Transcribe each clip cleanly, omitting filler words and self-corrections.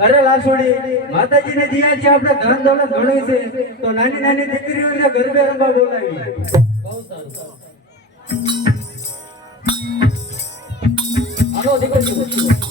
અરે લાસોડી માતાજીને દિયા છે આપણે ધન દોલત ઘણી છે તો નાની નાની દીકરીઓને ગરબે રમવા બોલાવી. બહુ સારું. આનો દીકરી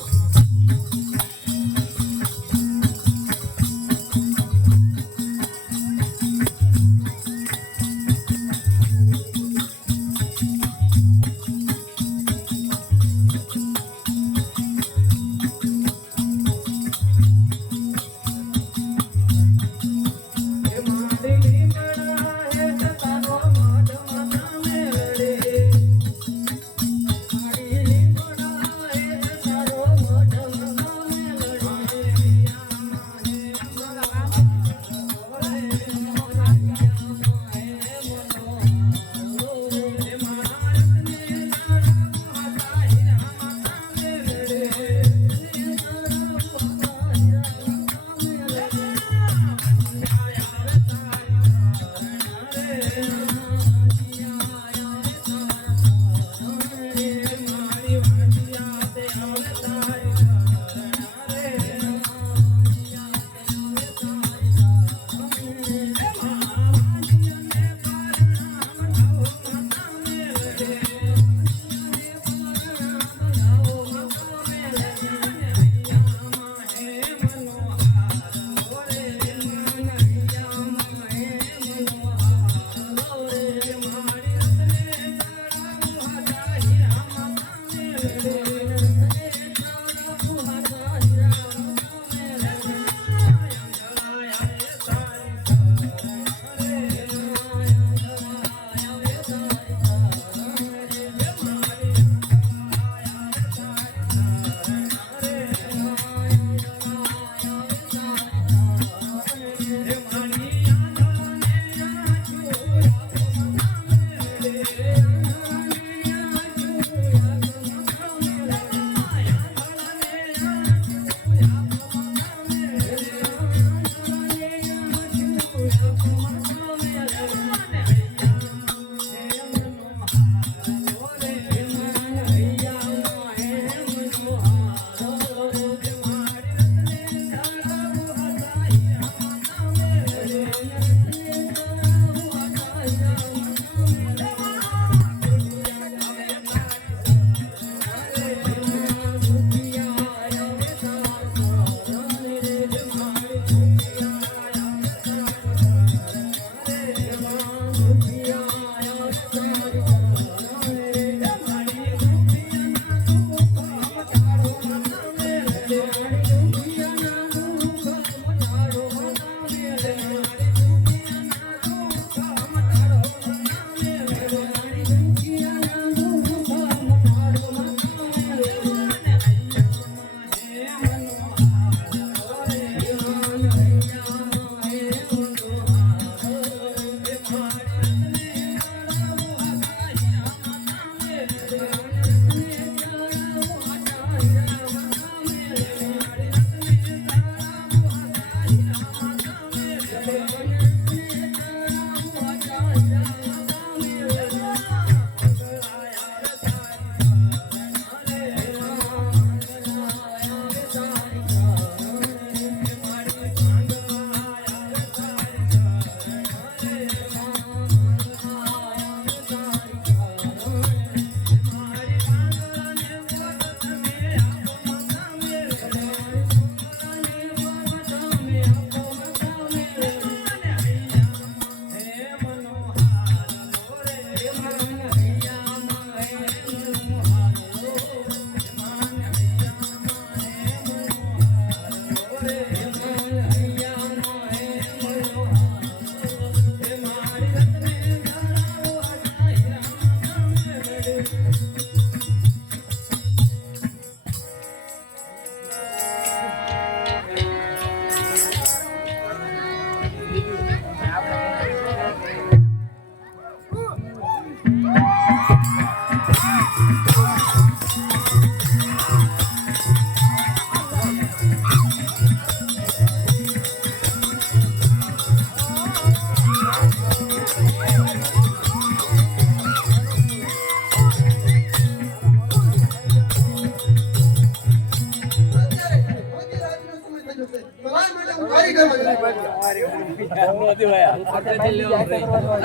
તમારા માટે હું કારીગરમાં જઉં.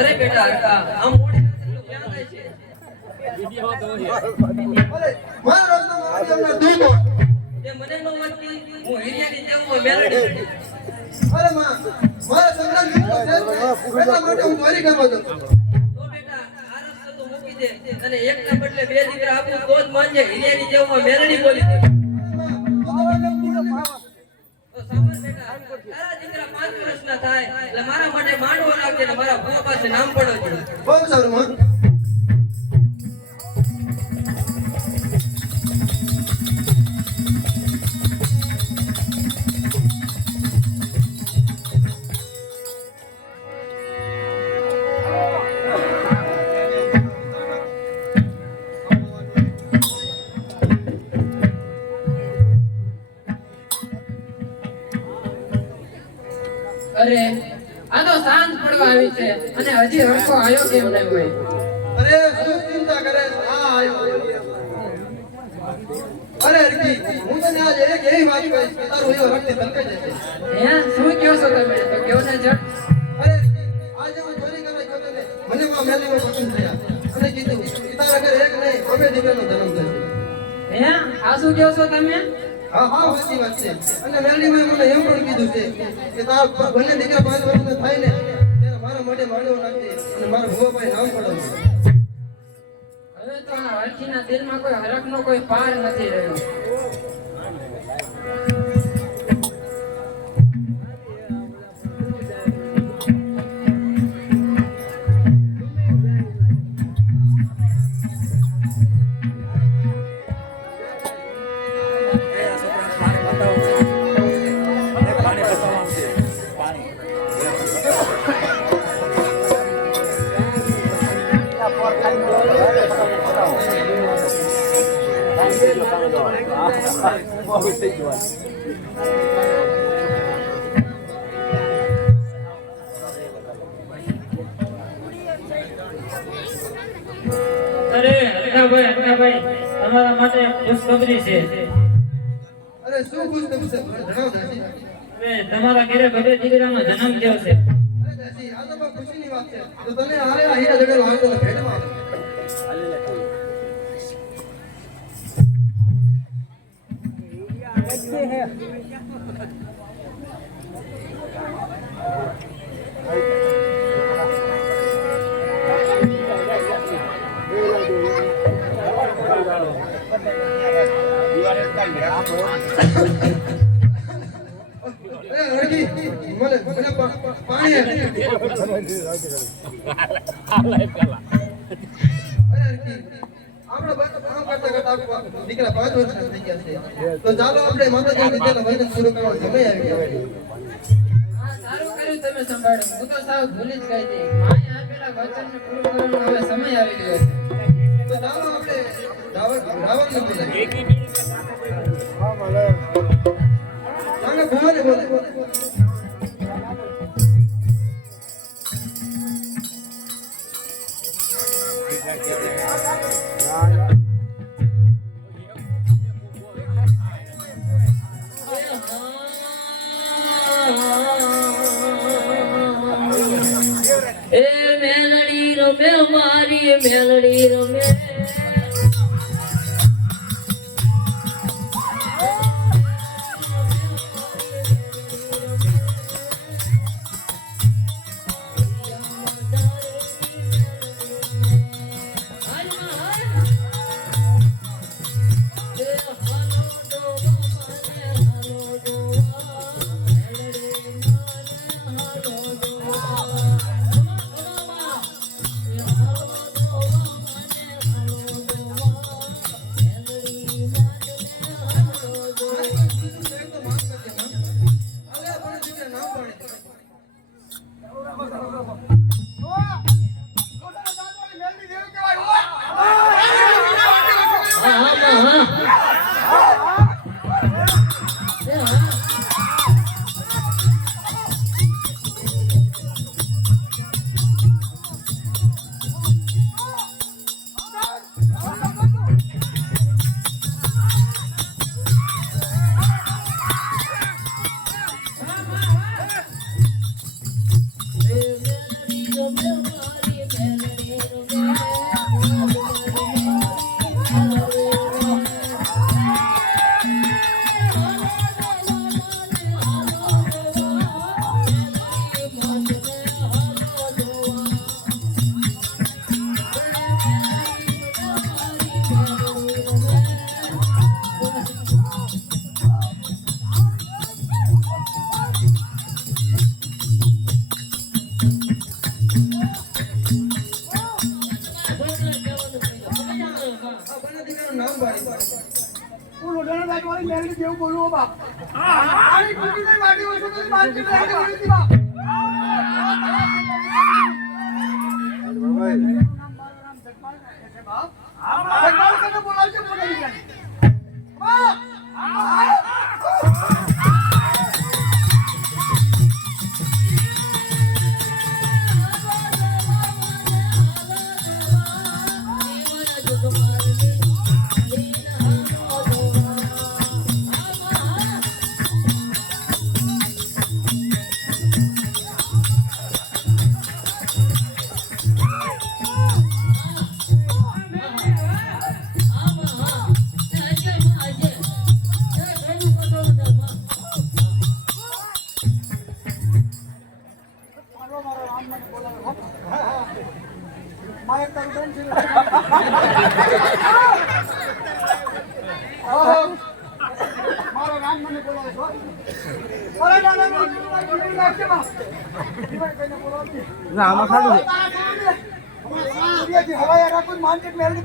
અરે બેટા હરકા આમ મોડે રાત્રે ક્યાં જાય છે? અરે મારા રોજનો મારા તમને દૂધો. તે મને નો વાંચી હું હિરિયાની જેવું મેલડી. અરે માં મારા સંગ્રામ જીતનો છે જ નહીં. એટલા માટે હું કારીગરમાં જઉં. તો બેટા આ રસ્તો તો મૂકી દે અને એકના બદલે બે દીકરા આપું તો જ માનજે હિરિયાની જેવું મેલડી બોલી દે. તો સાંભળ બેટા તારા દીકરા 5 વર્ષના થાય એટલે મારા માટે માંડવો નાખજે ને મારા ભૂવા પાસે નામ પડો છે. બહુ સારું માં. અરે આ તો સાંજ પડવા આવી છે અને હજી હરખો આવ્યો કેમ નહીં હોય? અરે શું ચિંતા કરે છે? આ આયો. અરે હરકી હું તને આજ એક એવી વાત કહીશ કે તારું એવો રક્ત તલકાઈ જશે. હે શું કહો છો તમે? તો કેવો ને જટ. અરે હરકી આજે હું ચોરી કરવા ગયો તો ને મને માં મેલીમાં પસંદ થયા અને કીધું કે તારા ઘરે એક નહીં બે દીકરાનો જન્મ થશે. હે આ શું કહો છો તમે? હા હા સાચી વાત છે. અને મેલીમાં મને એમ પણ કીધું છે કે તારા બંને દીકરા 5 વર્ષના થાય ને ત્યારે મારા માટે માંડવો નાખજે અને મારા ભુવાભાઈ નામ પડાવજો. હવે તો આ હરખીના દિલમાં કોઈ હરખનો કોઈ પાર નથી રહ્યો. અરે હરકાભાઈ તમારા માટે ખુશખબરી છે. અરે શું ખુશ ખબર છે જણાવ દાસી. તમારા ઘરે બે દીકરાનો જન્મ થયો છે. અરે દાસી આ તો બહુ ખુશીની વાત છે. તો તને આ હીરા જડેલો આવે તો ભેટમાં આપો. અરે હરકી મને પાણી આપી. અરે હરકી આપણે બસ કામ કરતા કરતા દીકરા 5 વર્ષના થઈ ગયા છે. તો ચાલો આપણે માતાજીના વિદ્યાલય વંદન શરૂ કરવાનો સમય આવી ગયો. હા સારું કર્યું તમે સંભાળ્યું. હું તો સાવ ભૂલી જ ગઈ હતી. માએ આપેલા વચનને પૂરું કરવાનો હવે સમય આવી ગયો છે. તો ચાલો આપણે રાવણને બોલાવીએ. ચાલો ભુવાને બોલાવીએ. એ મેલડી રમે મારી મેલડી રમે. આમાં ખાલી હવાયા રાખું માર્કેટ મેળ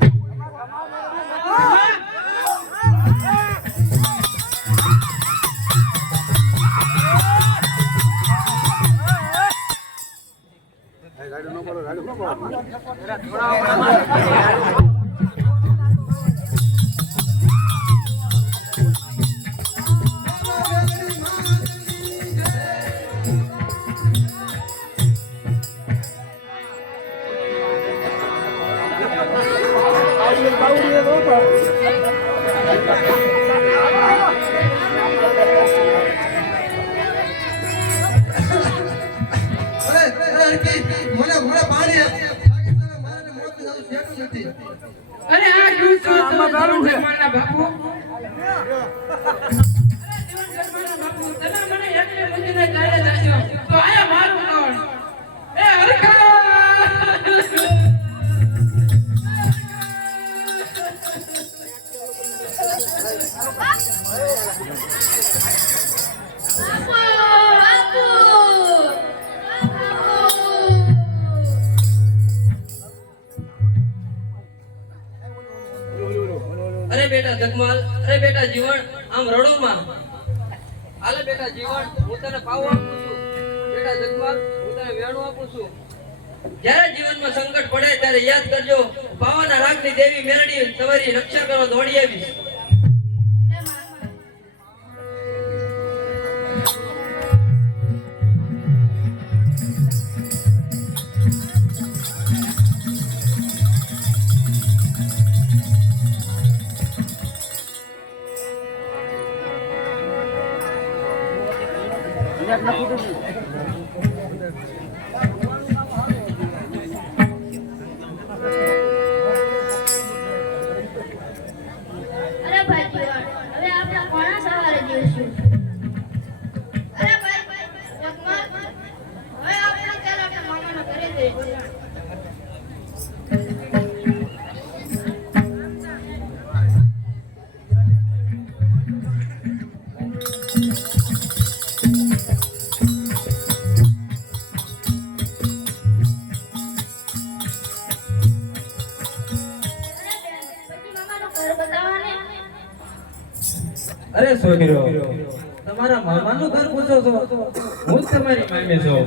અરે આ શું છો જગમાલના બાપુ? બાપુ તને મને એકને મૂકીને ચાલે જાશો તો આયા મારું કોણ? એ હરખા અરે બેટા જગમાલ, અરે બેટા જીવન, આમ રડો માં. હાલે બેટા જીવન, હું તને પાવ આપું છું. બેટા જગમાલ, હું તને વેણું આપું છું. જ્યારે જીવનમાં સંકટ પડે ત્યારે યાદ કરજો, પાવાના રાખની દેવી મેરડી તમારી રક્ષા કરવા દોડી આવીશ. અરે ભાઈ જીવન, હવે આપણે કોના સહારે જીવશું? અરે ભાઈ જગમાલ, હવે આપણે ચાલ આપણે મામાના ઘરે જઈએ. અરે છોકરો, તમારા મામાનું ઘર પૂછો છો? હું જ તમારી મામી છું.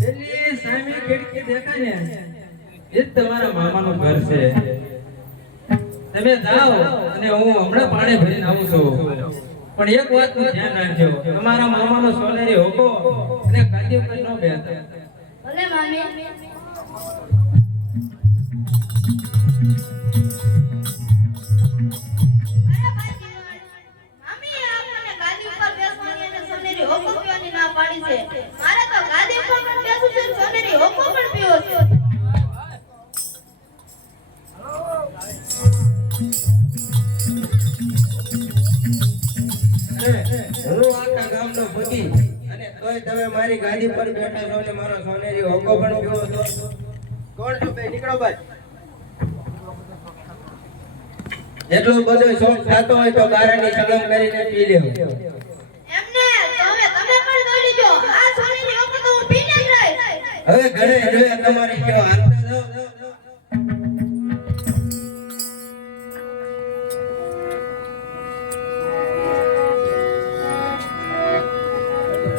પેલી સામે ખિડકી દેખાય ને, એ જ તમારા મામાનું ઘર છે. તમે જાઓ અને હું હમણાં પાણી ભરીને આવું છું. પણ એક વાતનું ધ્યાન રાખજો, તમારા મામાનો સોનેરી હોકો અને ગાદી ઉપર ન બેસતા. ભલે મામી. મારે તો ગાદી પર પણ બેસવું છે, સોનેરી હોકો પણ પીવો છે. હું આખા ગામનો ભગી અને તોય તમે મારી ગાડી પર બેઠા છો અને મારો સોનેરી હોકો પણ પીવો છો. કોણ છો બે? નીકળો બસ. એટલો બધો શોખ થતો હોય તો ગારાની સગન કરીને પી લેવો. એમને તો હવે તમે પણ દોડી જો. આ સોનેરી હોકો તો હું પીને જ રહીશ. હવે ઘરે જોયા તમારી કેવો હાલતા જાઓ.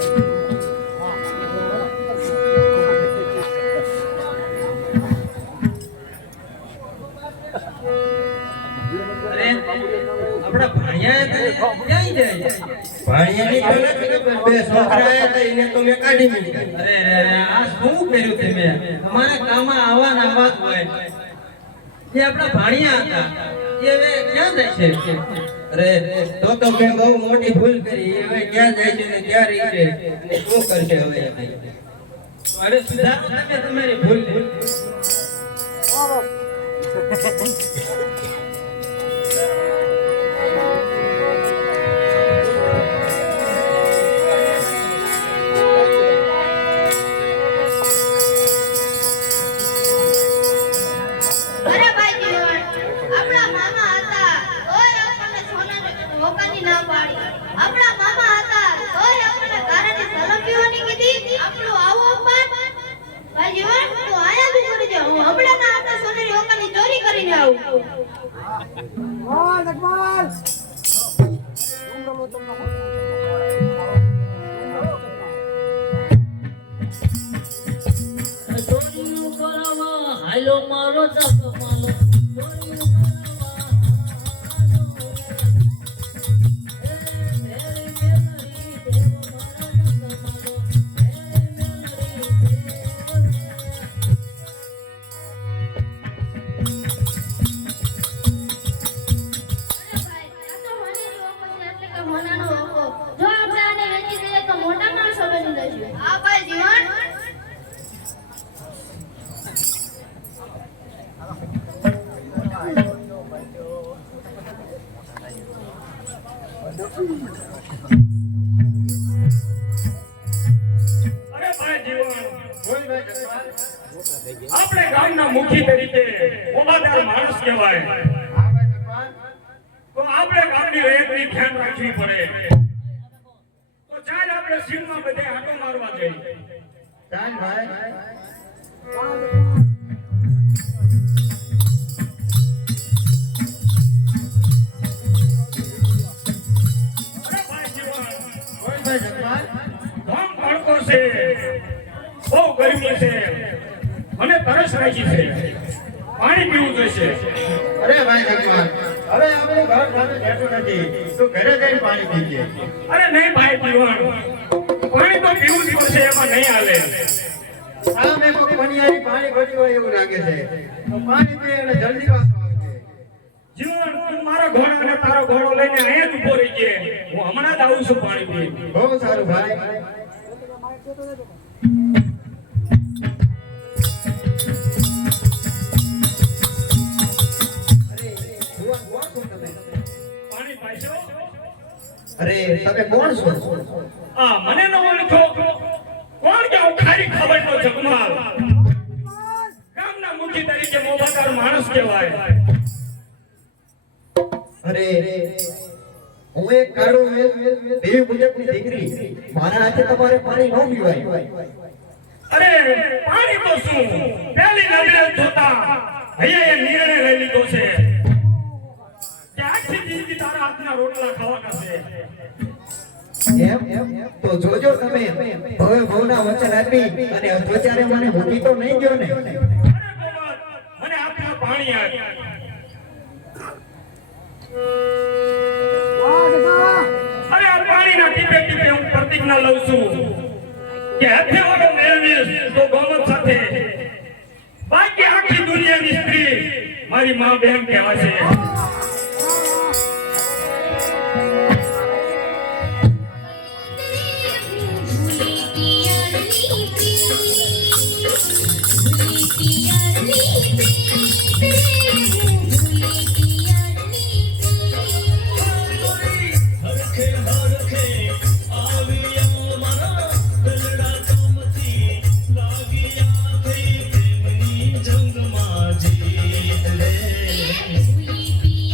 અરે આપણા ભાણિયા ક્યાં જાય? ભાણિયાની પેલા ખબર, બે છોકરા હતા એને તો મેં કાઢી મૂક્યા. અરે રે રે, આ શું કર્યું તમે? અમારા ગામમાં આવા ના વાત હોય. જે આપણા ભાણિયા હતા એ હવે ક્યાં જાય છે? અરે તો મેં બહુ મોટી ભૂલ કરી. હવે ક્યાં જાય છે ને ક્યાં રહી છે અને શું કરશે હવે એ ભાઈ? હવે સુધારો તમે તમારી ભૂલ. અરે ભાઈ જીવન, આપણા મામા હતા તોય આપણને સોનાની હોકાની ના પાડી. આપણા મામા હતા તોય આપણને કારણે શરમ પીવાની કીધી. આપણું આવું અપમાન. ભાઈ જીવન, તું આયા શું કરી છે? હું હમણાં ના હતા સોનાની હોકાની ચોરી કરીને આવું. ચોરીયું કરવા હાલો મારો જગમાલો, ચોરીયું કરવા હાલો. મેરે મેલડી દેવ મારો જગમાલો, મેરે મેલડી દેવ. અરે ભાઈ, આ તો હોનાની હોકો છે એટલે કે હોનાનો હોકો. જો આપણે આને વેચી દઈએ તો મોટા માણસો બની જઈશું. હા ભાઈ જીવન. અરે ભાઈ જીવન, આપણે ગામના મુખી તરીકે ઓબાદાર માણસ કહેવાય. તો આપણે ગામની રહેતની ધ્યાન રાખવી પડે. તો ચાલ આપણે સીમમાં બધે આંટો મારવા જઈએ. ચાલ ભાઈ. અરે ભાઈ જીવન, ગામ તડકો છે, બહુ ગરમી છે અને તરસ લાગી છે. પાણી પીવું જોઈશે. અરે ભાઈ જગમાલ, હવે આપણે ઘર સામે બેઠું નથી, તું ઘરે જઈને પાણી પીજે. અરે નહીં ભાઈ જીવન, પાણી તો પીવું જ પડશે, એમાં નહીં હાલે. આ મેં કોઈ પનિયારી પાણી ભર્યું હોય એવું લાગે છે. તો પાણી પી અને જલ્દી પાછો આવજે. જીવન, તું મારા ઘોડા અને તારો ઘોડો લઈને અહીંયા જ ઉભો રહી છે. હું હમણાં જ આવું છું પાણી પી. બહુ સારું ભાઈ. પાણી પાઈશો? અરે તમે કોણ છો? આ મને ન ઓળખો? કોણ કે હું ખારી ખબરનો જગમાલ, ગામના મુખી તરીકે મોભાદાર માણસ કહેવાય. અરે હું એક કાળો દેવ મુજબની દીકરી, મારા હાથે તમારે પાણી ન પીવાય. અરે પાણી તો શું, પહેલી નજરે જોતા અહીંયા એ નિર્ણય લઈ લીધો છે કે આખી જિંદગી તારા હાથના રોટલા ખાવાના છે. એમ તો જોજો તમે ભવે ભવના વચન આપી અને અત્યારે મને મૂકી તો નહીં ગયો ને? અરે ગોવત, મને આપના પાણી આપ. અરે આ પાણીના ટીપે ટીપે હું પ્રતિજ્ઞા લઉં છું કે હથેવાળો મેળવીશ તો ગોવત સાથે, બાકી આખી દુનિયાની સ્ત્રી મારી માં બહેન કહેવાશે. ભૂલી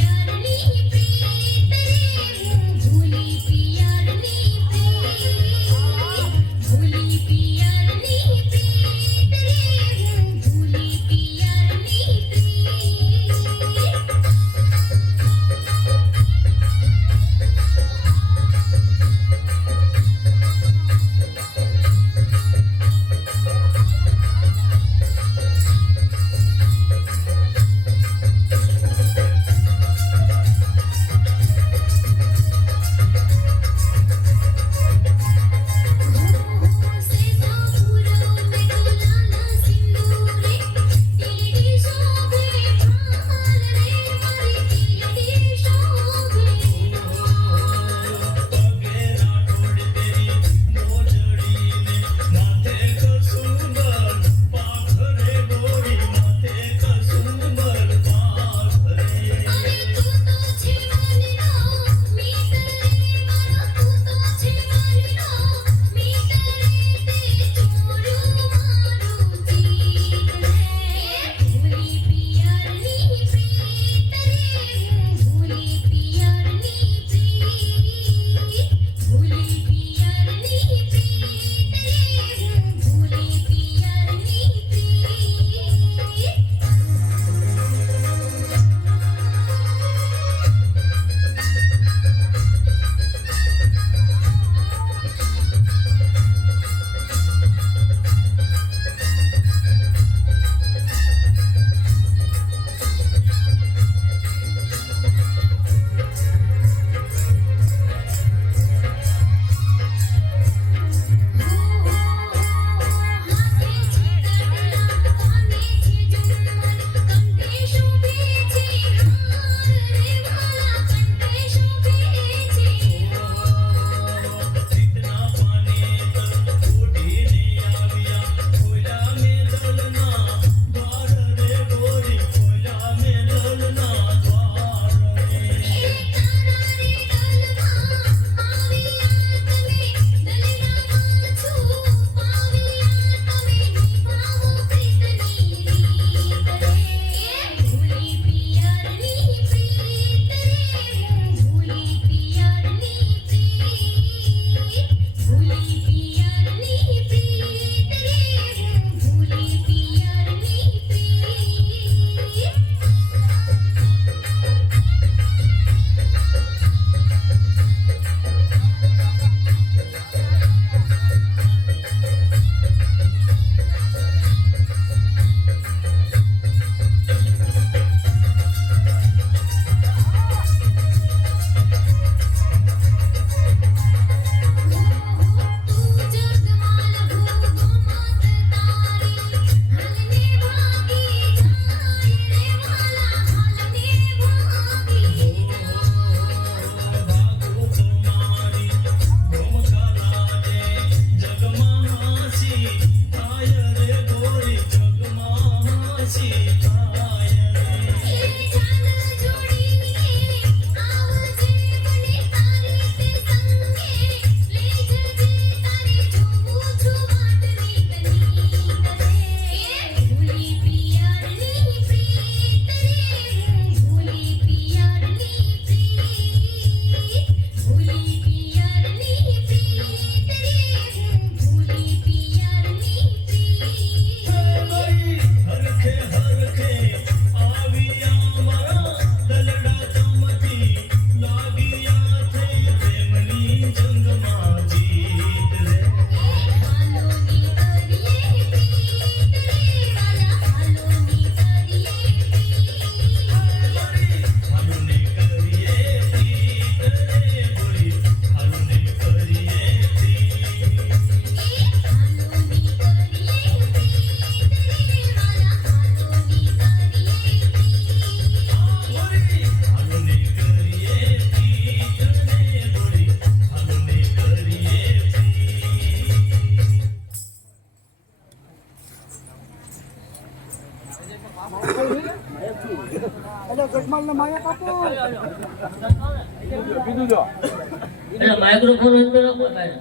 એટલે માઇક્રોફોન અંદર રાખો ભાઈ.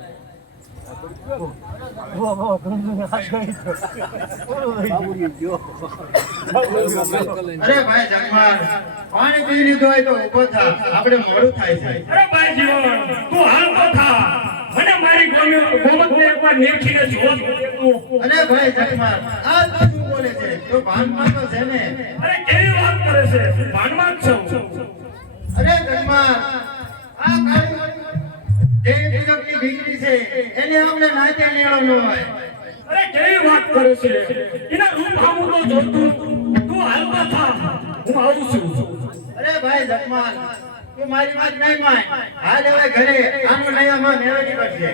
અરે ભાઈ જગમાલ, પાણી પી લીધું હોય તો ઊભો થા, આપણે મોડું થાય છે. અરે ભાઈ જીવન, તું હાલતો થા. મને મારી ગોમતને એકવાર નીરખીને જોવો જ તું. અરે ભાઈ જગમાલ, આ તું શું બોલે છે? તું ભાનમાં તો છે ને? અરે કેવી વાત કરે છે? હું ભાનમાં જ છું. અરે જગમાલ, આ કાળી જે તિલકની દીકરી છે એને આપણે નાતે લેવાનો ન હોય. અરે કેવી વાત કરે છે? એના રૂપ આવું તો જોતું. તું હાલતો થા, હું આવું છું. અરે ભાઈ જગમાલ, તું મારી વાત નહીં માન. હાલ હવે ઘરે આનું નયામાં મેળવી પડશે.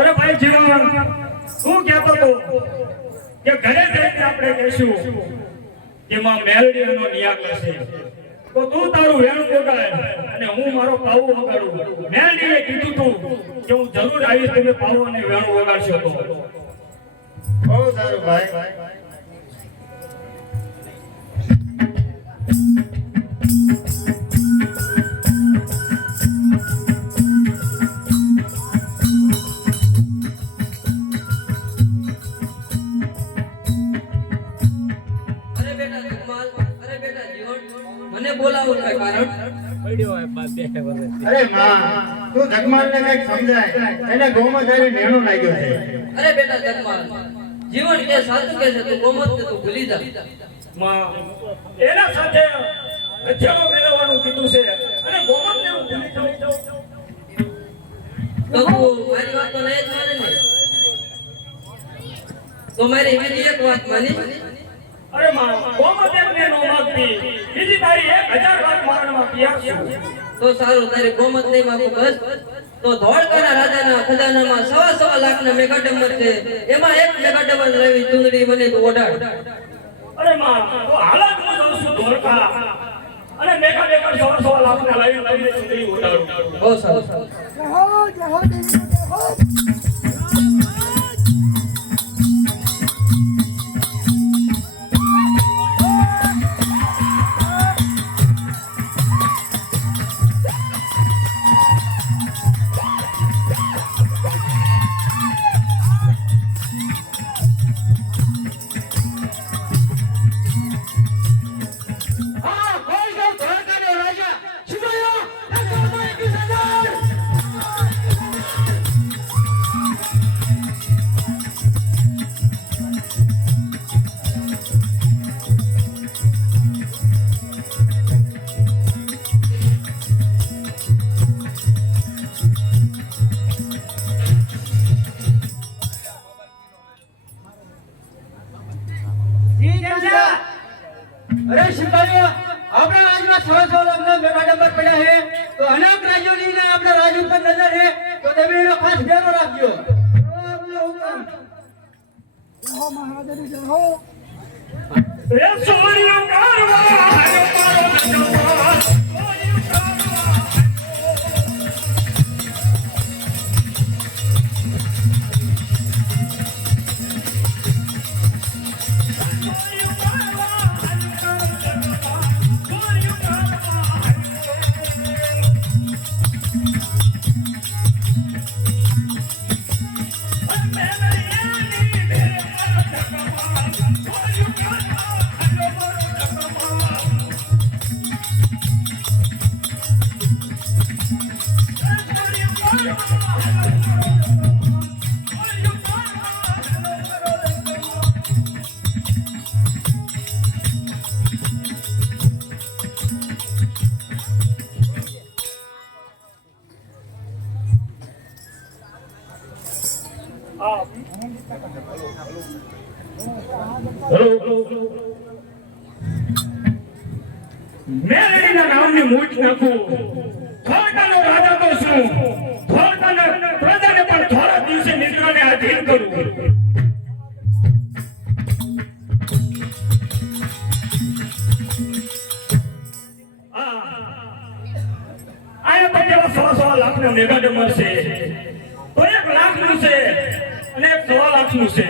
અરે ભાઈ જીવન, તું કહેતો તો કે ઘરે જઈને આપણે કહીશું કે માં મેલડીનો નિયાગ હશે. તો તું તારું વેણું વગાડ અને હું મારો પાવો વગાડું. મેલડીએ કીધું તું કે હું જરૂર આવીશ, તમે પાવો અને વેણું વગાડશો તો. બહુ સારું ભાઈ. અરે બેટા જગમાલ, અરે બેટા જીવન, મને બોલાવો કઈ કારણ? અરે માં, તું જગમાલને કંઈક સમજાય. એને ગોમાં જઈને નેણું લાગ્યો છે. અરે બેટા જગમાલ, જીવન કે સાચું કે છે, તું ગોમતને તું ભૂલી જા. માં એના સાથે હથિયારો મેળવવાનું કીધું છે અને ગોમતને હું ભૂલી જાઉં. તો તું મારી વાત તો નહીં જ માને ને? તો મારી બીજી એક વાત માની. અરે માં, ગોમત એમને નો માગતી, બીજી તારી 1000 વાત મારવામાં તૈયાર છું. તો સારું, તારી ગોમત નહીં માગું બસ. તો ધોળકાના રાજાના ખજાનામાં 1.25 લાખના મેઘાડંબર છે, એમાં એક મેઘાડંબર લેવી ચૂંદડી મને તું ઓઢાડ. અરે માં, તો હાલત હું જાઉં છું ધોળકા અને મેઘા મેઘા 1.25 લાખના લાવીને ચૂંદડી ઉડાડું. બહુ સારું. હા, કોઈ જાઉં ધોળકાનો રાજા શિવાયો, એ ધોળકાએ કીધું. અરે સિપાહીઓ, આપણા રાજમાં 100 લાખના મેઘાડંબર પડ્યા છે, તો અનેક રાજ્યોની ને આપણા રાજ ઉપર નજર છે, તો તમે એનો ખાસ ધ્યાન રાખજો. એ સોરિયો કારવા હાલો મારો જગવા. મેલડીના નામની મૂછ નાખું. ધોળકાનો રાજા તો શું, ધોળકાના પ્રજાને આધીન કરું. આયા તો કેવા 1.5 લાખનો મેગા ડમર છે, તો 1 લાખનું છે અને 1.5 લાખનું છે.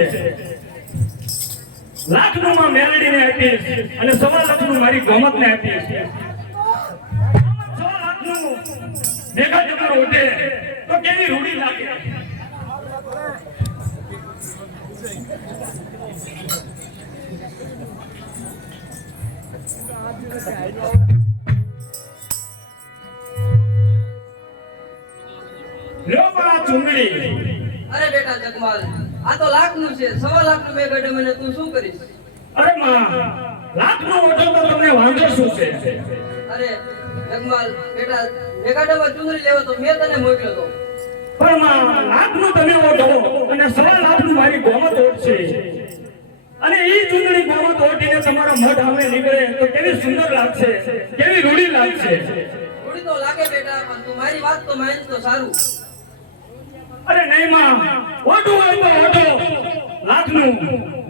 લાખનું માં મેલડીને આપીશ અને 1.5 લાખનું મારી ગમતને આપીશ. 1.5 લાખનું મેગા ડમર ઉઠે તો કેવી રૂડી લાગે. લ્યો પણ આ ચુંદડી. અરે બેટા જગમાલ, આ તો લાખનું છે, 1.5 લાખનું મેગા ડમર તું શું કરીશ? અરે માં, લાખનો ઓઢો તો તમને વાંધો શું છે? અરે જગમાલ બેટા, મેગા ડમર ચુંદડી લેવો તો મેં તને મોકલ્યો તો. પણ માં, લાખનું તમે ઓઢો અને 1.5 લાખનું મારી ગોમત ઓઢશે, અને ઈ ચુંદડી ગોમત ઓઢીને તમારા મોઢ સામે નીકળે તો કેવી સુંદર લાગશે, કેવી રૂડી લાગશે. થોડી તો લાગે બેટા, પણ તું મારી વાત તો માન તો સારું. અરે નહીં માં, ઓઢું હોય તો ઓઢો લાખનું,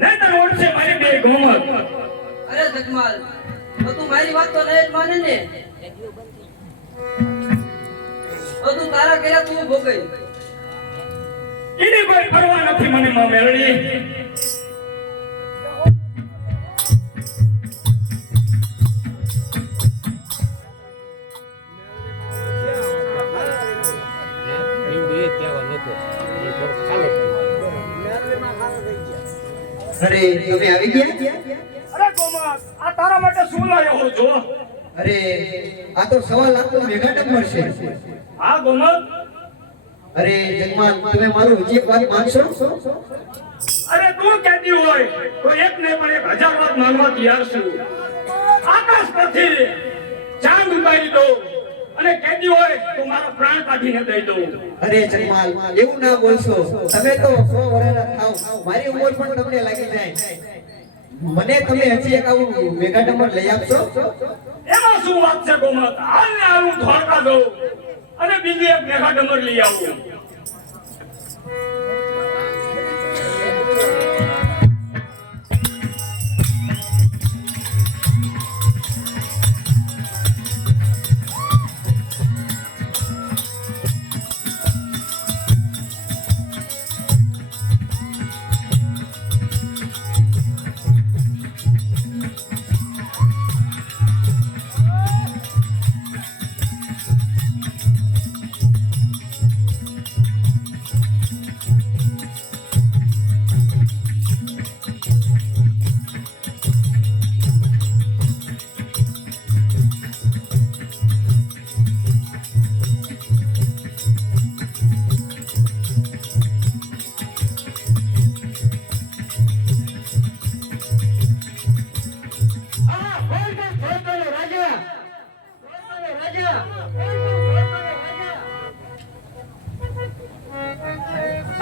નહીંતર ઓઢશે મારી બે ગોમત. અરે જગમાલ, તો તું મારી વાત તો નહીં જ માને ને? તો તું તારા કર્યા તું ભોગઈ. એની કોઈ પરવા નથી મને માં મેળવી. અરે તમે આવી ગયા? અરે ગોમત, આ તારા માટે શું લાવ્યો હું જો? અરે આ તો 1.5 લાખનો મેગા ડમર છે. આ ગોમત, અરે જગમાલ, તમે મારું હજી એક વાત માનશો? અરે તું કહેતી હોય તો એક ને પણ 1000 વાત માનવા તૈયાર છું. આકાશ પરથી ચાંદ ઉતારી દો અને કહેતી હોય તો મારો પ્રાણ કાઢીને દઈ દઉં. અરે જગમાલ, એવું ના બોલશો. તમે તો 100 વર્ષના થાવ, મારી ઉંમર પણ તમને લાગી જાય. મને તમે હજી એક આવું મેગા ડમર લઈ આપશો? એમાં શું વાત છે ગોમત? હાલ ને હાલ હું ધોળકા દઉં અને બીજી એક મેઘા ડમર લઈ આવું.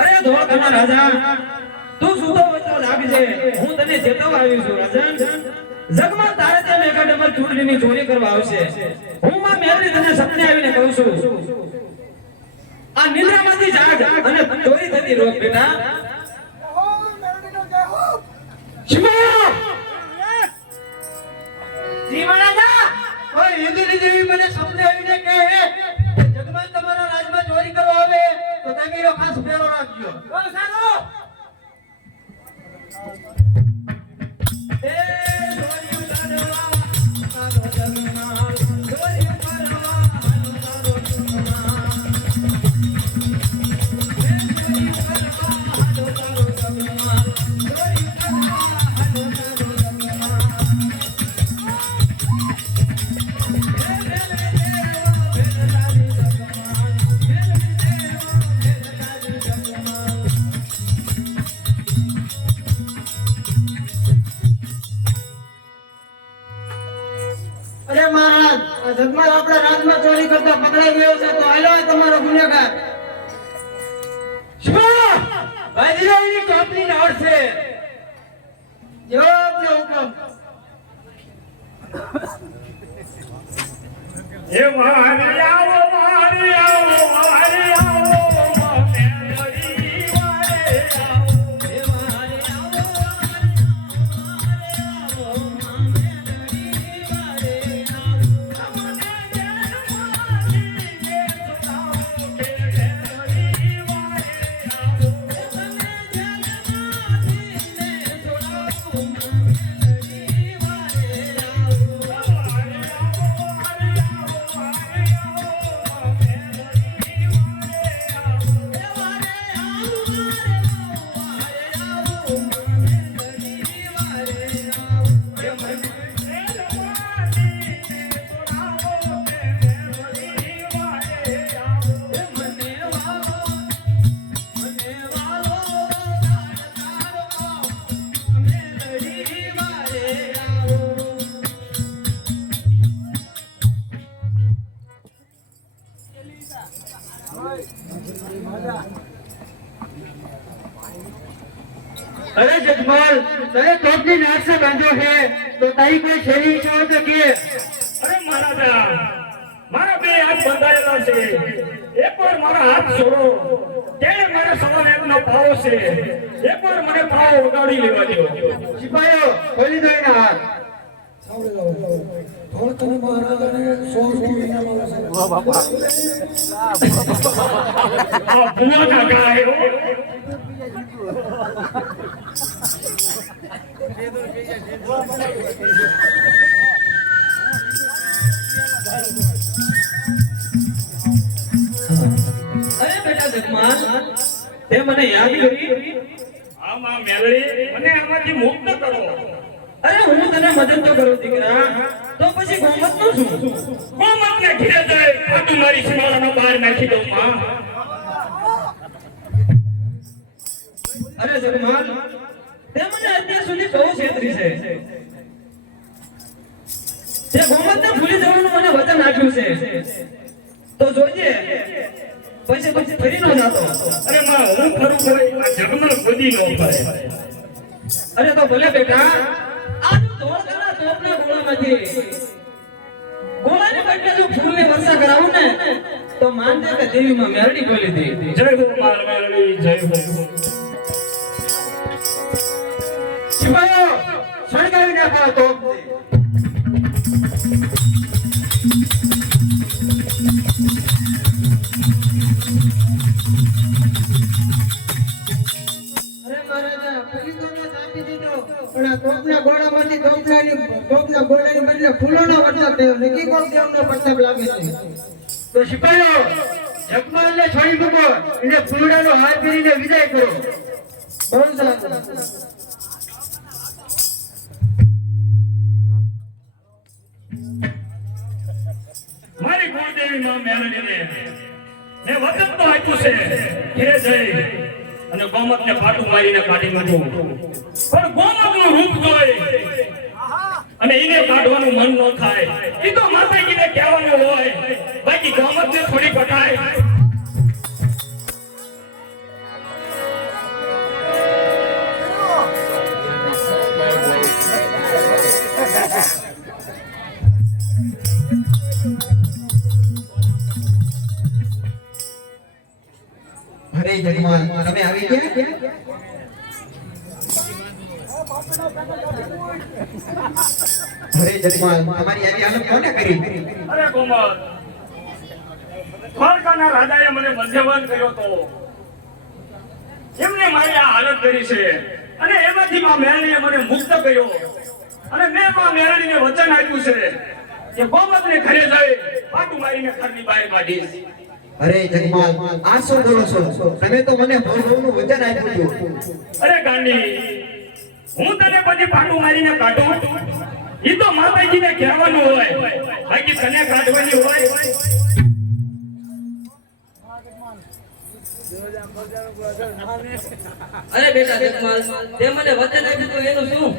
અરે ધોળકાના રાજા, તું સુતો વચ્ચે લાગજે, હું તને ચેતવવા આવ્યો છું. રાજન, જગમાં તારે તે મેઘા ડમર ચૂંટણીની ચોરી કરવા આવશે. હું માં મેલડી તને સપને આવીને કહું છું, આ નિંદ્રામાંથી જાગ અને ચોરી થતી રોક બેટા. શિવા! જી મહારાજા, કોઈ હિન્દુની દેવી મને સપને આવીને કહે કે જગમાલ તમારા રાજમાં ચોરી કરવા આવે તો તમે એનો ખાસ ફેરો રાખજો. બહુ સારું. એ ચોરી કરવા આવો જગમાલ, ચોરી કરવા આવો જગમાલ. અરે મહારાજ, આ જગમાલ આપણા રાજમાં ચોરી કરતા પકડાઈ ગયો છે, તો હાલો આ તમારો ગુનેગાર. બાજીરાવની ટોપલી નાળ છે. જવાબનો હુકમ. એ મારી આવો, મારી આવો, મારી આવો, મેલડી વારે બાંધ્યો છે તો તારી કોઈ શેરી ઈચ્છા હોય તો કે. અરે મારા બે હાથ બંધાયેલા છે. એકવાર મારા હાથ છોડો. તેણે મારા સવારે એકનો પાવો છે. એકવાર મને પાવો ઉગાડી લેવા દો. સિપાહીઓ ખોલી દો એના હાથ. આ ભૂવા કાકા આવ્યો. અરે બેટા જગમાલ, તે મને યાદ કરી? આમાં મેલડી મને આમાંથી મુક્ત કરો. અરે હું તને મદદ તો કરું દીકરા, તો પછી ગોમત નું શું? ગોમતને ઘેરે જાય આટલું મારી સીમાડાનો બહાર નાખી દઉં માં. અરે જગમાલ, તે મને અત્યાર સુધી બહુ છેતરી છે. તે ગોમતને ભૂલી જવાનું મને વચન આપ્યું છે, તો જોજે પછી ફરી ન જાતો. અરે માં હું ફરું હોય આ જગમાં ગોદી ન પડે. અરે તો ભલે બેટા, આ જો ધોળકાના તોપના ગોળામાંથી ગોળાની બદલે જો ફૂલની વર્ષા કરાવું ને તો માનજે કે દેવીમાં મેરડી બોલી દે. જય હો માર મેલડી, જય હો. સિપાહીઓ સળગાવી નાખો આ તોપ. અરે મહારાજા પેલી તો મેં આપી દીધો પણ આ તોપના ગોળામાંથી તોપના ગોળાની બદલે ફૂલોનો વરસાદ થયો નક્કી કોક દેવનો પ્રતાપ લાગે છે. તો સિપાહીઓ જગમાલને છોડી મૂકો, એને ફૂલડાનો હાર ફેરીને વિદાય કરો. બહુ સારું. મારી કુળદેવી માં મેલડીને મેં વચન તો આપ્યું છે ઘેરે જઈ અને ગોમતને ફાટું મારીને કાઢી નાખું. પણ ગોમતનું રૂપ જોઈ અને એને કાઢવાનું મન ન થાય. એ તો માતાજીને કહેવાનું હોય, બાકી ગોમતને થોડી પટાય. અરે જગમાલ તમે આવી ગયા? અરે જગમાલ તમારી આવી હાલત કોને કરી? અરે ગોમત, દ્વારકાના રાજાએ મને બંધવાન કર્યો તો એમને મારી આ હાલત કરી છે અને એમાંથી માં મેલડીએ મને મુક્ત કર્યો અને મેં માં મેલડીને વચન આપ્યું છે કે ગોમતને ઘરે જઈ પાટું મારીને ઘરની બહાર કાઢીશ. અરે જગમાલ આ શું બોલો છો? તમે તો મને ભવનું વચન આપ્યું હતું. અરે ગાંડી, હું તને પછી પાટું મારીને કાઢું? ઈ તો માતાજીને કહેવાનું હોય, બાકી તને કાઢવાની હોય. અરે બેટા જગમાલ, તે મને વચન આપ્યું તો એનું શું?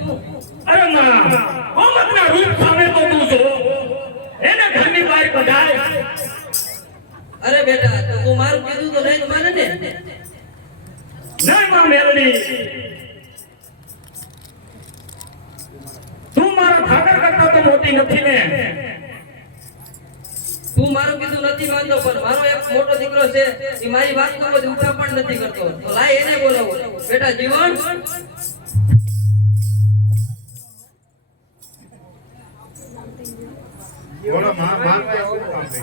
અરે માં, ગોમતના રૂપ સામે તો તું જો, એને ઘરની બહાર કઢાય. અરે બેટા, તો તું મારું કીધું તો નહીં માને ને? નહીં માં મેલડી, તું મારા ઠાકર કરતા તો મોટી નથી ને. તું મારું કીધું નથી માનતો, પણ મારો એક મોટો દીકરો છે, એ મારી વાત પર ઉઠા પણ નથી કરતો. તો લાય એને બોલાવો. બેટા જીવન, બોલો માં, માં કઈ શું કામ છે?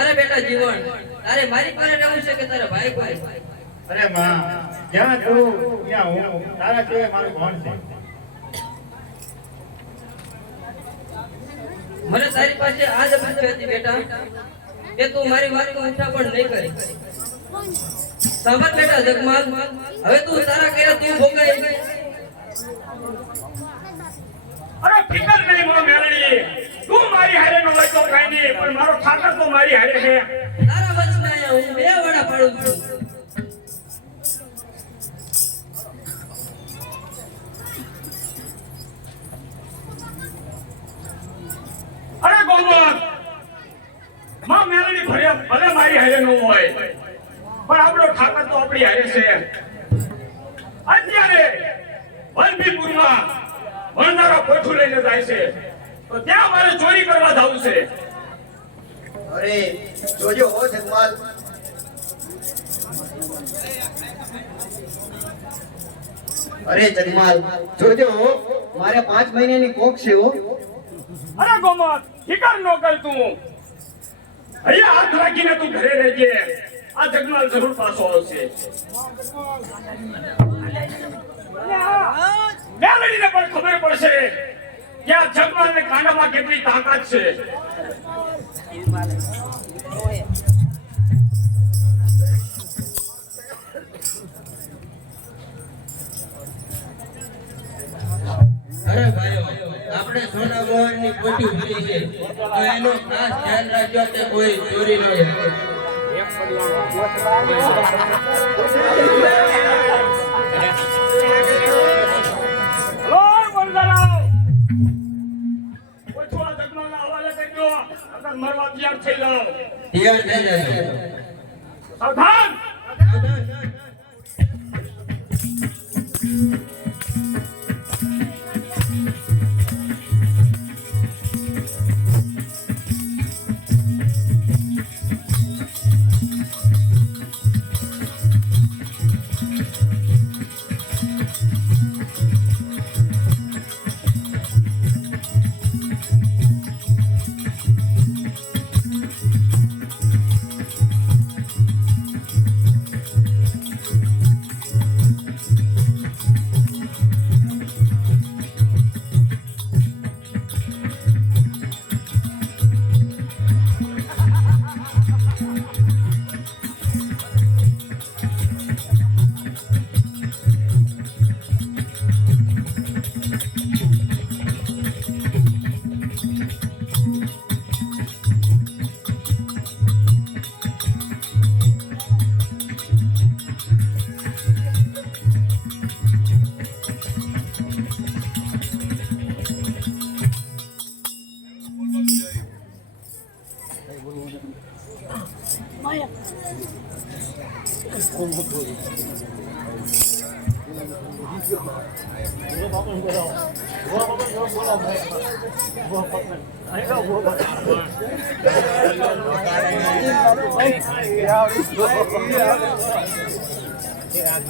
અરે બેટા જીવન, તારે મારી પાસે રહેવું છે કે તારા ભાઈ પાસે? અરે માં, જ્યાં તું ત્યાં હું, તારા સિવાય મારું કોણ છે? મને તારી પાસે આ જ અપેક્ષા હતી બેટા, કે તું મારી વાતનું ઉઠા પણ નહીં કરી. સાંભળ બેટા જગમાલ, હવે તું તારા કર્યા તું ભોગાય. અરે ફિકર નહીં માં મેલડી, તું મારી હારે ન હોય તો કઈ નહીં, પણ મારો ઠાકર તો મારી હારે છે. તારા વચને આયા હું બે વડા પાડું છું. અરે ગોમત, માં મેલડી ભલે મારી હારે ન હોય, પણ આપણો ઠાકર તો આપણી હારે છે. અત્યારે વલભીપુરમાં વણનારો કોઠું લઈને જાય છે તો ત્યાં મારે ચોરી કરવા જવું છે. અરે જોજો હો જગમાલ. અરે જગમાલ જોજો હો, મારે 5 મહિનાની કોક છે હો. અરે ગોમત ફિકર ન કર તું, અહીંયા હાથ રાખીને તું ઘરે રહેજે. આ જગમાલ જરૂર પાછો આવશે. મેલડીને પણ ખબર પડશે કે આ જગમાલને કાંડામાં કેટલી તાકાત છે. અરે ભાઈઓ, આપણે સોના મોહરની કોઠી ભરી છે, તો એનું ખાસ ધ્યાન રાખજો કે કોઈ ચોરી ન જાય. હલો વણનારાઓ, કોઠું આ જગમાલના હવાલે કરજો. અગર મરવા તૈયાર થઈ જાઓ. તૈયાર થઈ જજો. સાવધાન.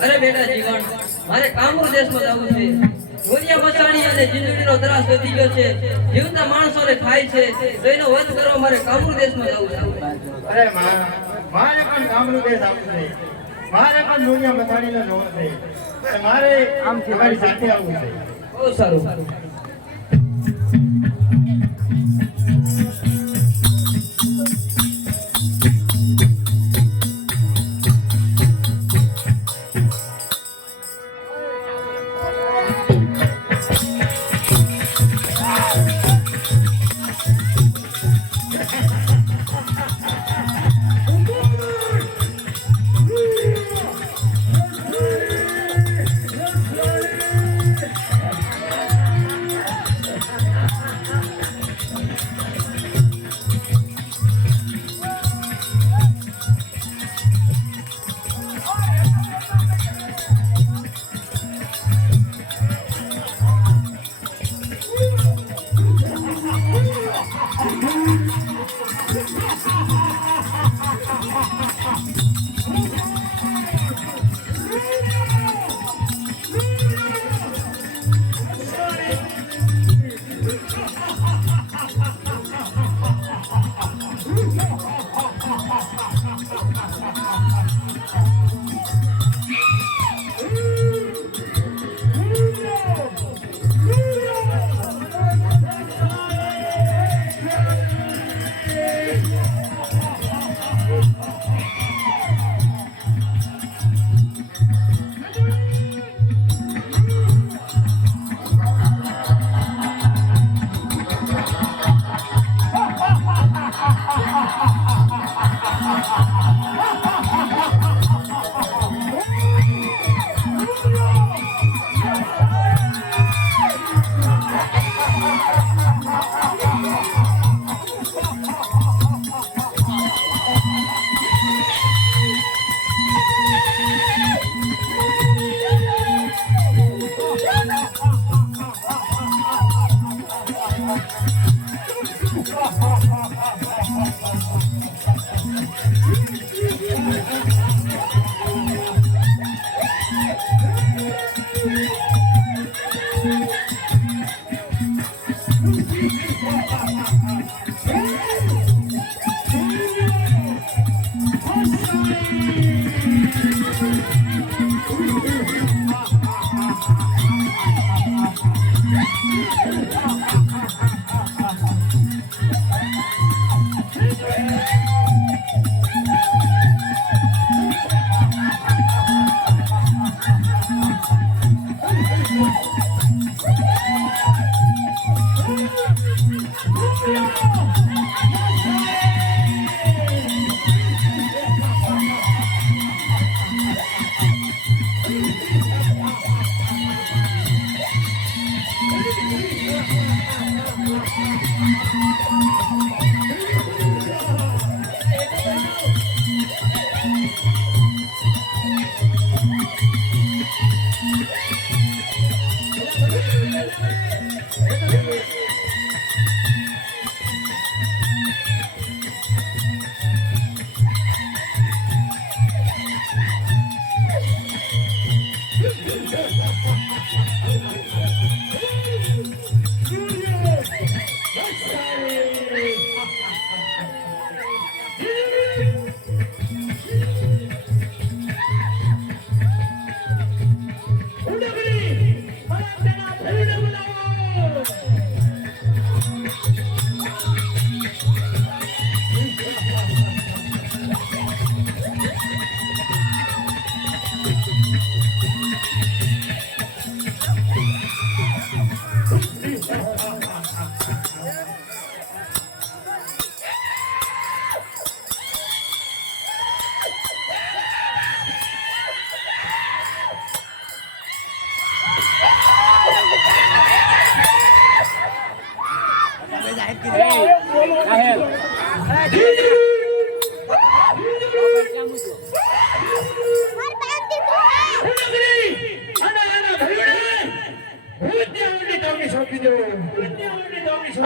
અરે બેટા જીવન, મારે કામરૂ દેશમાં જવું છે. ગોરિયા મચાણી અને જિંદગીનો ત્રાસ વધી ગયો છે. જીવતા માણસોને ખાય છે, તો એનો વધ કરવા મારે કામરૂ દેશમાં જવું છે. અરે મારે પણ ગામનું દેશ આપવું છે. મારે પણ દુનિયા બતાડીને જોવું છે. મારે તમારી સાથે આવવું છે. બહુ સારું.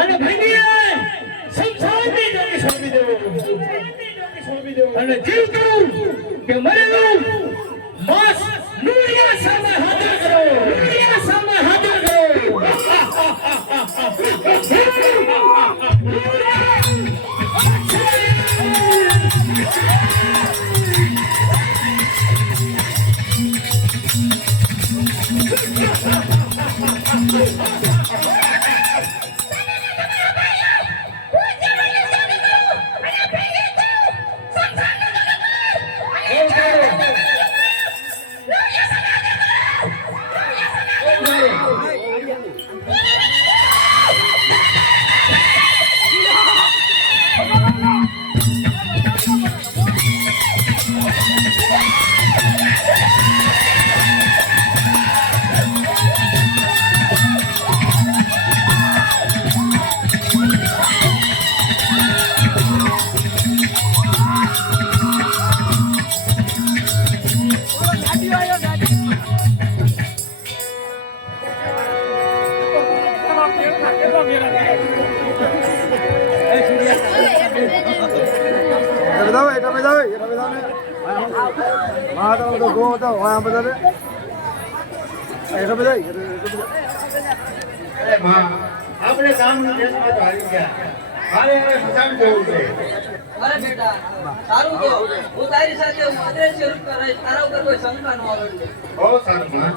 અને ભાઈ સંસારની જોગી સોંપી દેવો અને જીવતું કે મરેલું બસ નુરિયા સામે હાજર કરો, નુરિયા સામે હાજર કરો. આપણે ગામનું દેશમાં તો હારી ગયા. મારે હવે મસાણ જવું છે. અરે બેટા તારું તો હું તારી સાથે અદ્રશ્ય રૂપ રહીશ, તારા ઉપર કોઈ શંકા ન આવે. બહુ સારું માં.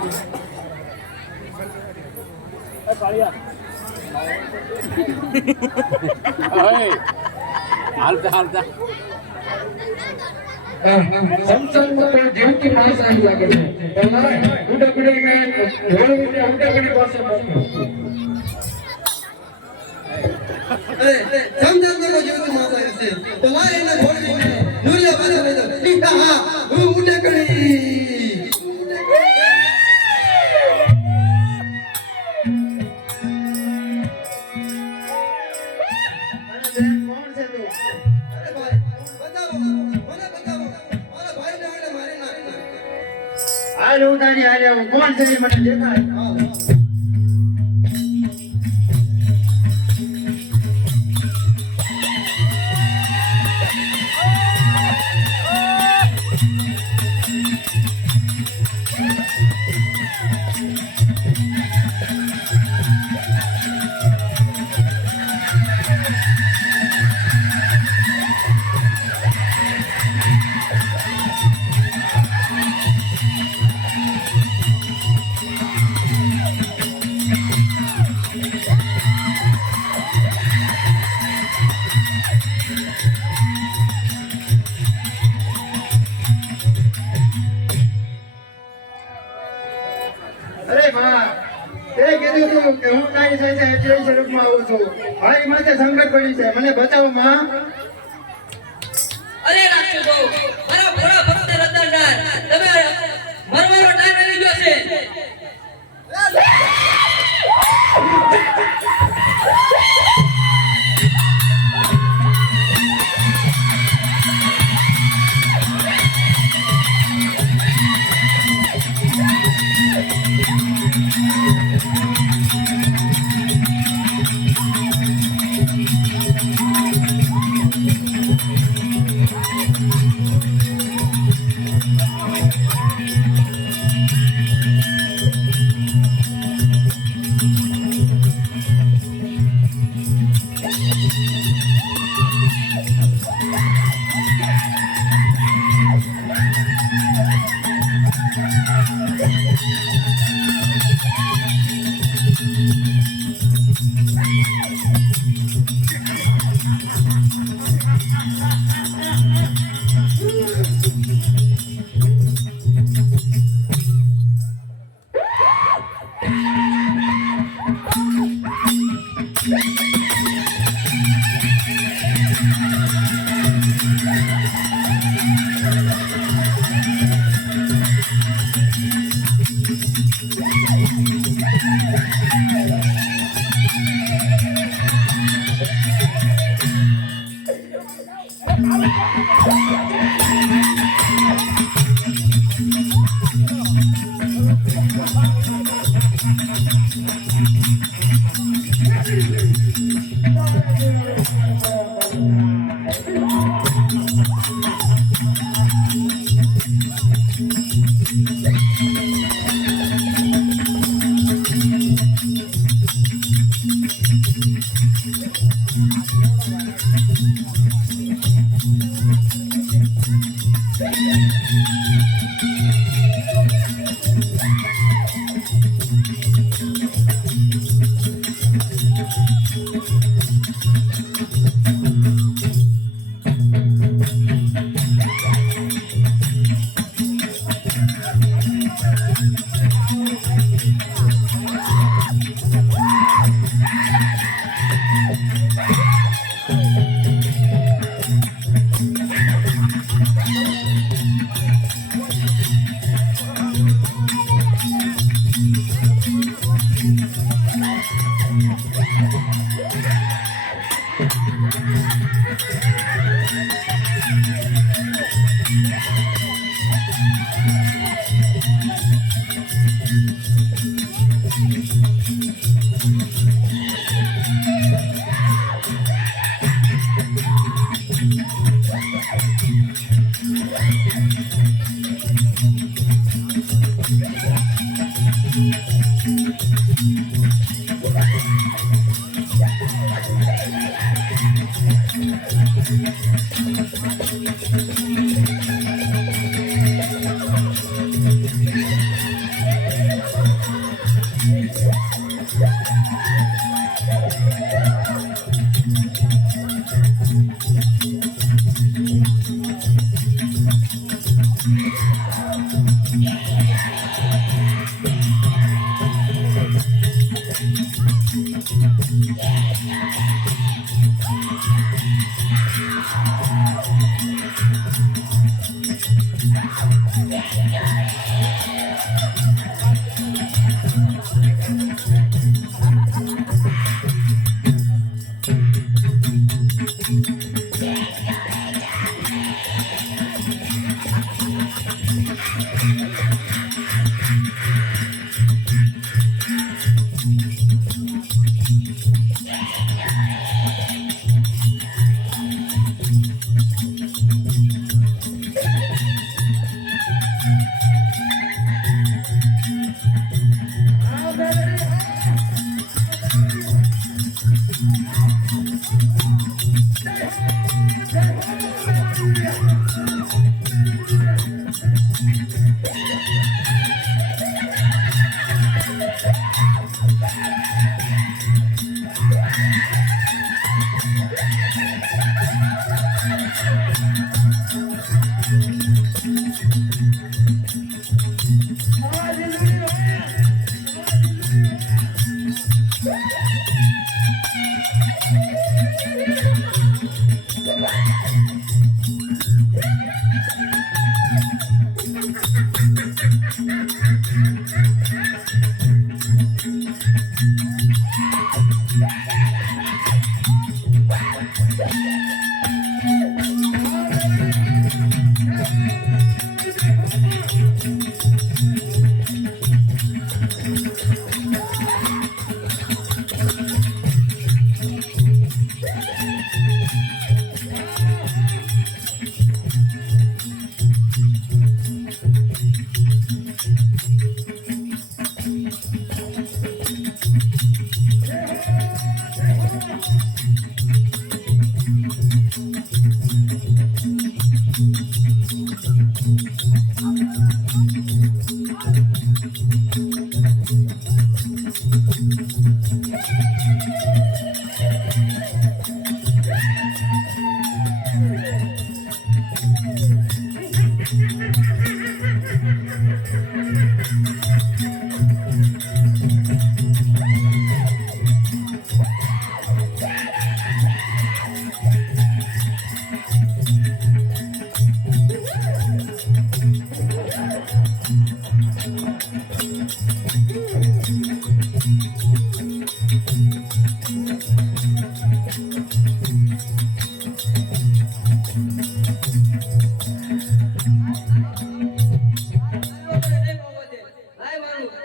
સંસારમાં તો જીવતી માણસ આવી લાગે છે. ઉડકડીને ઢોળવીને ઉડકડી પાસે મૂકો. અરે સમજાતો જીવતું માસ આવી છે તો લાય એને ઘોડીને નુરિયા પાસે લઈ જાઓ. હા હું ઉડકડી. કોણ છે તું? અરે ભાઈ બતાવો, મને બતાવો. મારા ભાઈને આને મારી નાખી. હાલ હું તારી હારે આવું. કોણ છે એ મને દેખાય. અરે બા તે કીધું તું કે હું તારી સાથે એટલે સ્વરૂપમાં આવું છું. મારી માથે સંકટ પડ્યું છે, મને બચાવો માં. અરે રાક્ષસો મારા ભોળા ભક્ત રતનદાર તમે મરવાનો ટાઈમ આવી ગયો છે.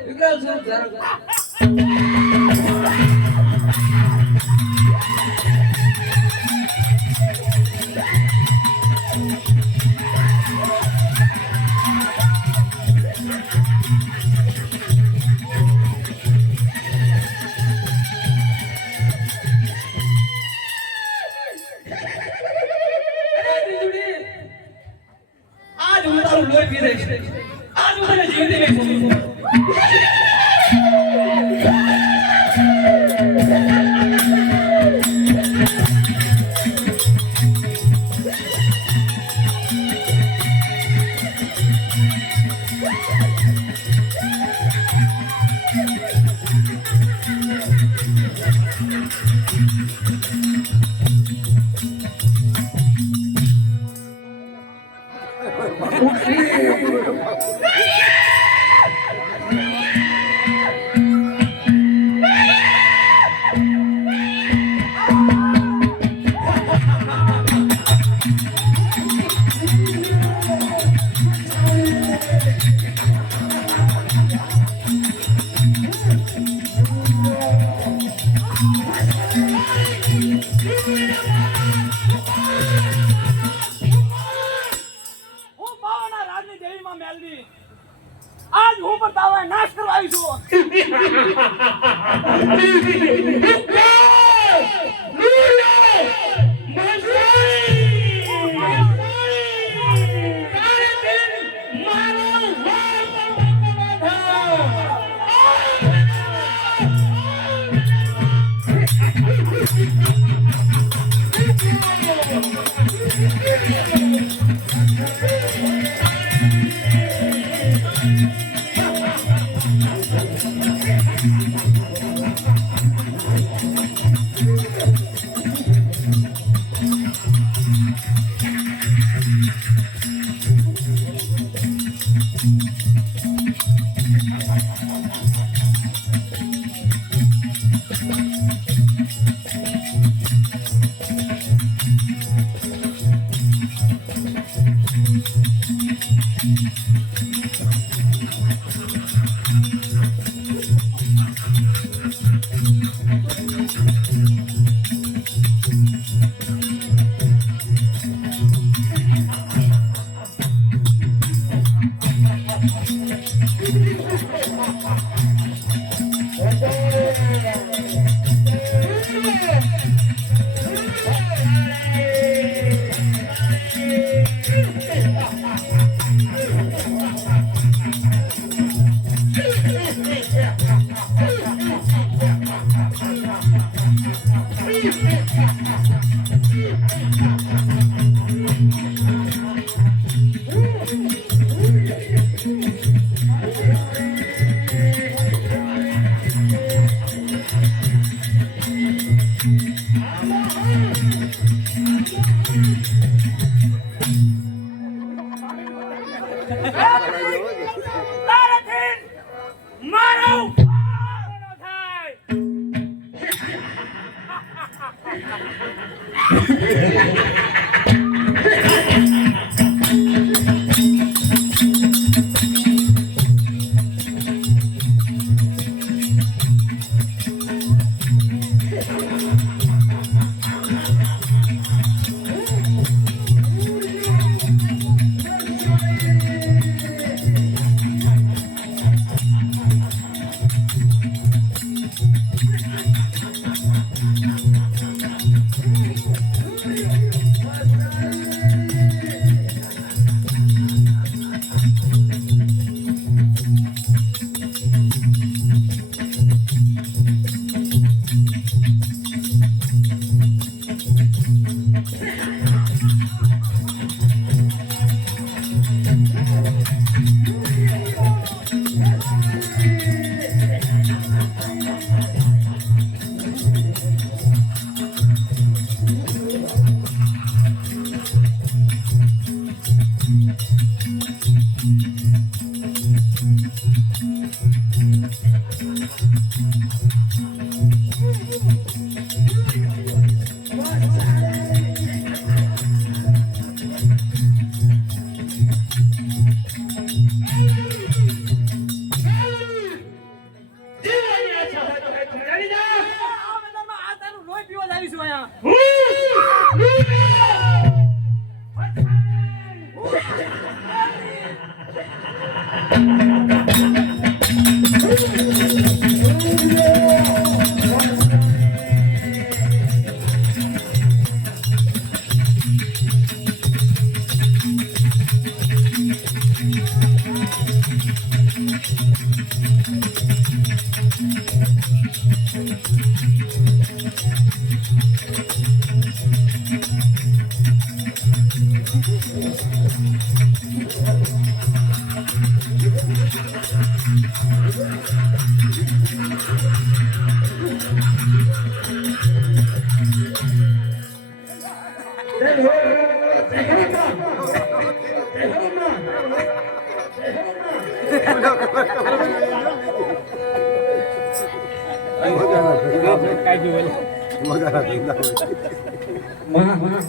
વિકરાળ સ્વરૂપ ધારણ કર. આજ હું તારું લોહી પી દઈશ. આજ હું તને જીવતી નહીં છોડું. હું બાવાના રાજની દેવીમાં મેલવી આજ હું પર તાવા નાશ કરવા આવી છું. તારાથી મારો વારો થાય.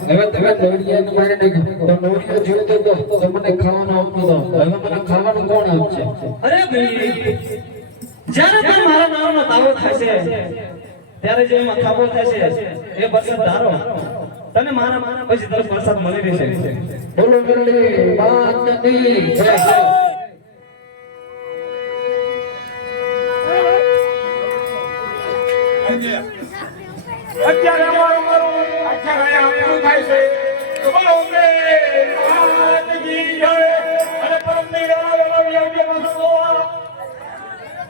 હવે તમે દોડિયા મારે નહીં તો દોડિયો જોતો તો મને ખાવાનું આપતો તો હવે મને ખાવાનું કોણ આપશે? અરે ભાઈ જ્યારે પણ મારા નામનો દાવો થશે ત્યારે જે એમાં ખાબો થશે એ વરસાદ ધારો તને મારા પછી તરફ વરસાદ મળી રહેશે. બોલો મેરડી માતની જય. અત્યારે અમારું અત્યારે આવું થાય છે તો બોલો મેં માતની જય.